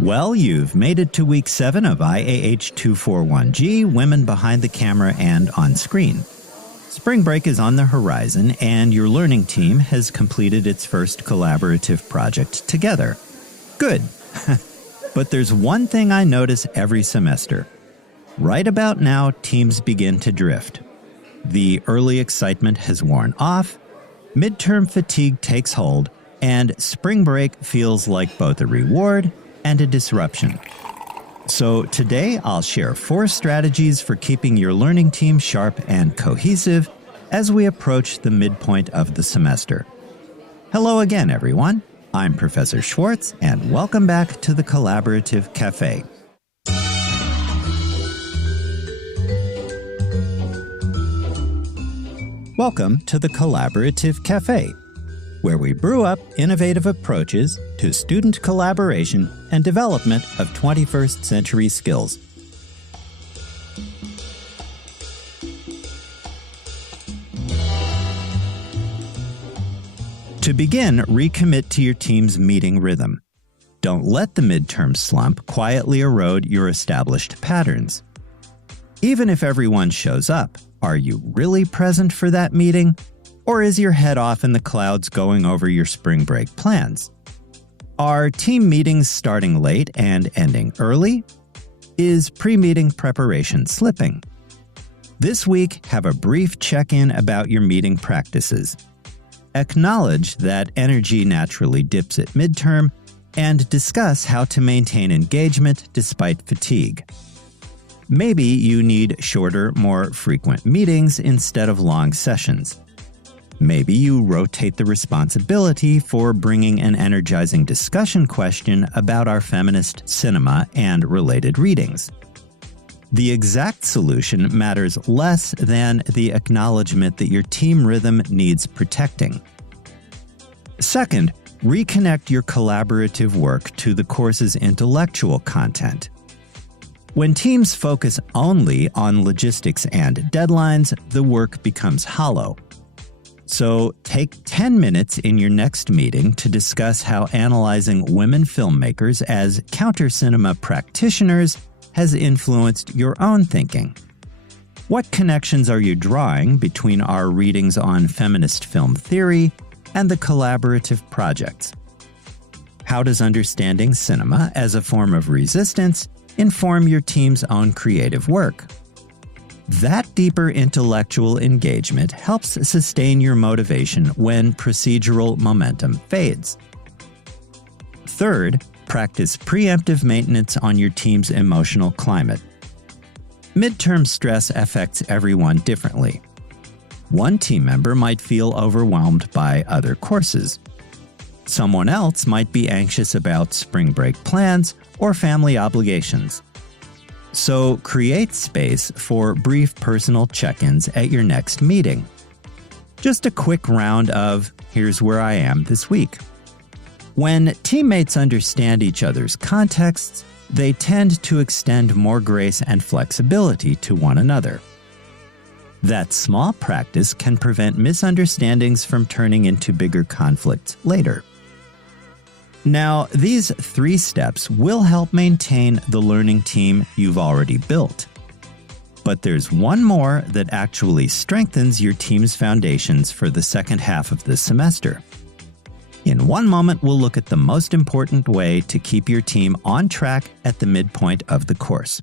Well, you've made it to week 7 of IAH 241G, Women Behind the Camera and on Screen. Spring break is on the horizon, and your learning team has completed its first collaborative project together. Good. But there's one thing I notice every semester. Right about now, teams begin to drift. The early excitement has worn off, midterm fatigue takes hold, and spring break feels like both a reward and a disruption. So today I'll share 4 strategies for keeping your learning team sharp and cohesive as we approach the midpoint of the semester. Hello again, everyone. I'm Professor Schwartz, and welcome back to the Collaborative Café. Welcome to the Collaborative Café, where we brew up innovative approaches to student collaboration and development of 21st century skills. To begin, recommit to your team's meeting rhythm. Don't let the midterm slump quietly erode your established patterns. Even if everyone shows up, are you really present for that meeting? Or is your head off in the clouds going over your spring break plans? Are team meetings starting late and ending early? Is pre-meeting preparation slipping? This week, have a brief check-in about your meeting practices. Acknowledge that energy naturally dips at midterm and discuss how to maintain engagement despite fatigue. Maybe you need shorter, more frequent meetings instead of long sessions. Maybe you rotate the responsibility for bringing an energizing discussion question about our feminist cinema and related readings. The exact solution matters less than the acknowledgement that your team rhythm needs protecting. Second, reconnect your collaborative work to the course's intellectual content. When teams focus only on logistics and deadlines, the work becomes hollow. So take 10 minutes in your next meeting to discuss how analyzing women filmmakers as counter-cinema practitioners has influenced your own thinking. What connections are you drawing between our readings on feminist film theory and the collaborative projects? How does understanding cinema as a form of resistance inform your team's own creative work? That deeper intellectual engagement helps sustain your motivation when procedural momentum fades. Third, practice preemptive maintenance on your team's emotional climate. Midterm stress affects everyone differently. One team member might feel overwhelmed by other courses. Someone else might be anxious about spring break plans or family obligations. So create space for brief personal check-ins at your next meeting. Just a quick round of, here's where I am this week. When teammates understand each other's contexts, they tend to extend more grace and flexibility to one another. That small practice can prevent misunderstandings from turning into bigger conflicts later. Now, these 3 steps will help maintain the learning team you've already built. But there's one more that actually strengthens your team's foundations for the second half of the semester. In one moment, we'll look at the most important way to keep your team on track at the midpoint of the course.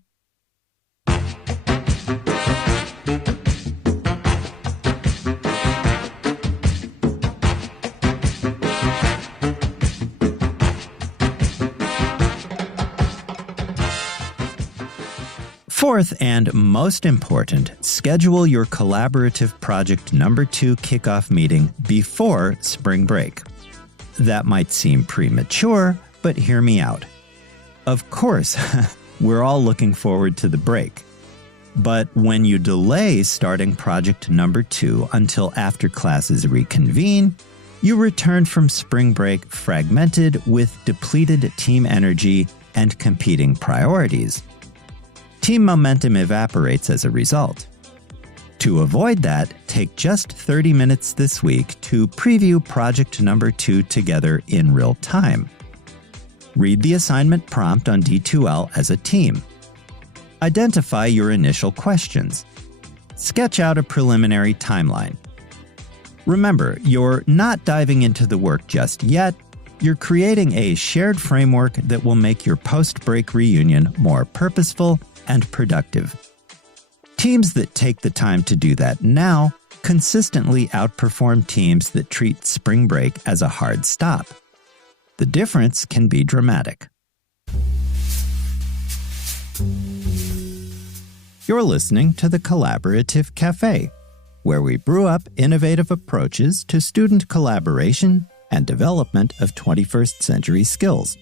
Fourth and most important, schedule your collaborative project number 2 kickoff meeting before spring break. That might seem premature, but hear me out. Of course, we're all looking forward to the break. But when you delay starting project number 2 until after classes reconvene, you return from spring break fragmented with depleted team energy and competing priorities. Team momentum evaporates as a result. To avoid that, take just 30 minutes this week to preview project number 2 together in real time. Read the assignment prompt on D2L as a team. Identify your initial questions. Sketch out a preliminary timeline. Remember, you're not diving into the work just yet. You're creating a shared framework that will make your post-break reunion more purposeful and productive. Teams that take the time to do that now consistently outperform teams that treat spring break as a hard stop. The difference can be dramatic. You're listening to the Collaborative Café, where we brew up innovative approaches to student collaboration and development of 21st century skills.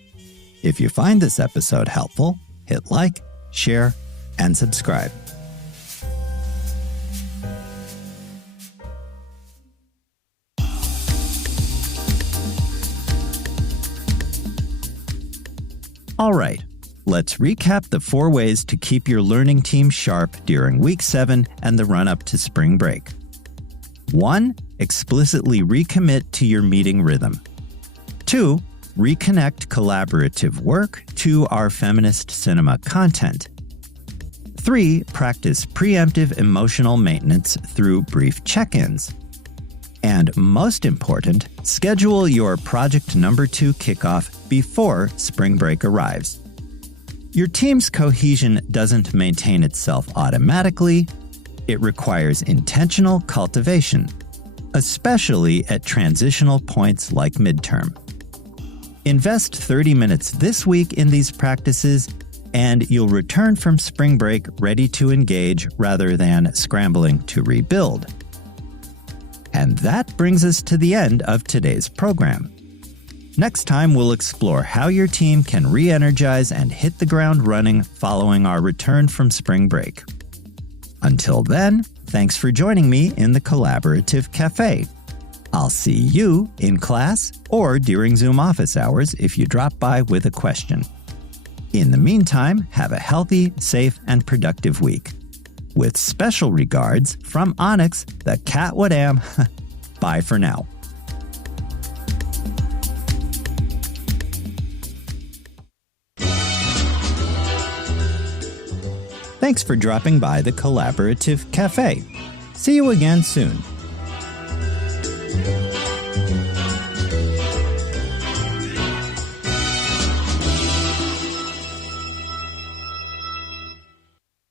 If you find this episode helpful, hit like, share, and subscribe. All right, let's recap the 4 ways to keep your learning team sharp during Week 7 and the run-up to spring break. 1. Explicitly recommit to your meeting rhythm. 2. Reconnect collaborative work to our feminist cinema content. 3. Practice preemptive emotional maintenance through brief check-ins. And most important, schedule your project number 2 kickoff before spring break arrives. Your team's cohesion doesn't maintain itself automatically. It requires intentional cultivation, especially at transitional points like midterm. Invest 30 minutes this week in these practices, and you'll return from spring break ready to engage rather than scrambling to rebuild. And that brings us to the end of today's program. Next time, we'll explore how your team can re-energize and hit the ground running following our return from spring break. Until then, thanks for joining me in the Collaborative Café. I'll see you in class or during Zoom office hours if you drop by with a question. In the meantime, have a healthy, safe, and productive week. With special regards from Onyx, the cat what am. Bye for now. Thanks for dropping by the Collaborative Café. See you again soon.